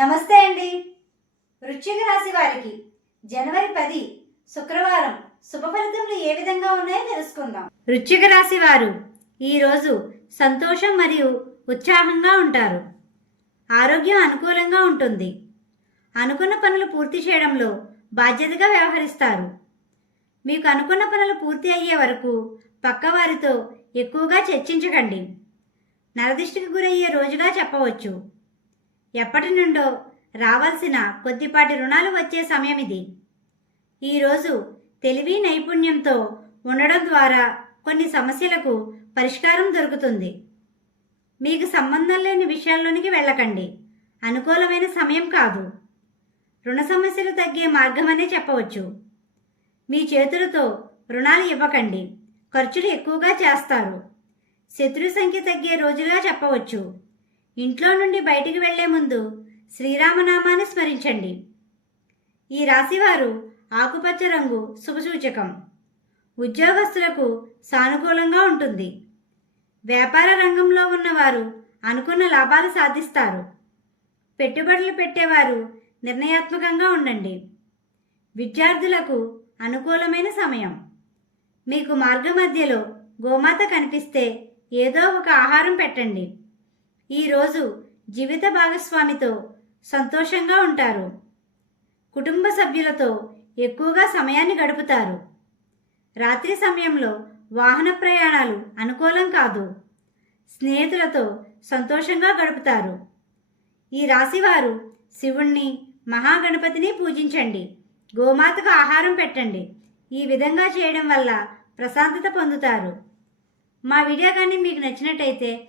నమస్తే అండి. వృశ్చిక రాశి వారికి జనవరి పది శుక్రవారం శుభ ఫలితములు ఏ విధంగా ఉన్నాయో తెలుసుకుందాం. వృశ్చిక రాశి వారు ఈరోజు సంతోషం మరియు ఉత్సాహంగా ఉంటారు. ఆరోగ్యం అనుకూలంగా ఉంటుంది. అనుకున్న పనులు పూర్తి చేయడంలో బాధ్యతగా వ్యవహరిస్తారు. మీకు అనుకున్న పనులు పూర్తి అయ్యే వరకు పక్కవారితో ఎక్కువగా చర్చించకండి. నరదిష్టికి గురయ్యే రోజుగా చెప్పవచ్చు. ఎప్పటి నుండో రావాల్సిన కొద్దిపాటి రుణాలు వచ్చే సమయం ఇది ఈరోజు తెలివి నైపుణ్యంతో ఉండడం ద్వారా కొన్ని సమస్యలకు పరిష్కారం దొరుకుతుంది. మీకు సంబంధం లేని విషయాల్లోనికి వెళ్ళకండి. అనుకూలమైన సమయం కాదు. రుణ సమస్యలు తగ్గే మార్గమనే చెప్పవచ్చు. మీ చేతులతో రుణాలు ఇవ్వకండి. ఖర్చులు ఎక్కువగా చేస్తారు. శత్రు సంఖ్య తగ్గే రోజుగా చెప్పవచ్చు. ఇంట్లో నుండి బయటికి వెళ్ళే ముందు శ్రీరామనామాన్ని స్మరించండి. ఈ రాశివారు ఆకుపచ్చ రంగు శుభసూచకం. ఉద్యోగస్తులకు సానుకూలంగా ఉంటుంది. వ్యాపార రంగంలో ఉన్నవారు అనుకున్న లాభాలు సాధిస్తారు. పెట్టుబడులు పెట్టేవారు నిర్ణయాత్మకంగా ఉండండి. విద్యార్థులకు అనుకూలమైన సమయం. మీకు మార్గ మధ్యలో గోమాత కనిపిస్తే ఏదో ఒక ఆహారం పెట్టండి. ఈరోజు జీవిత భాగస్వామితో సంతోషంగా ఉంటారు. కుటుంబ సభ్యులతో ఎక్కువగా సమయాన్ని గడుపుతారు. రాత్రి సమయంలో వాహన ప్రయాణాలు అనుకూలం కాదు. స్నేహితులతో సంతోషంగా గడుపుతారు. ఈ రాశివారు శివుణ్ణి మహాగణపతిని పూజించండి. గోమాతకు ఆహారం పెట్టండి. ఈ విధంగా చేయడం వల్ల ప్రశాంతత పొందుతారు. మా వీడియో కానీ మీకు నచ్చినట్టయితే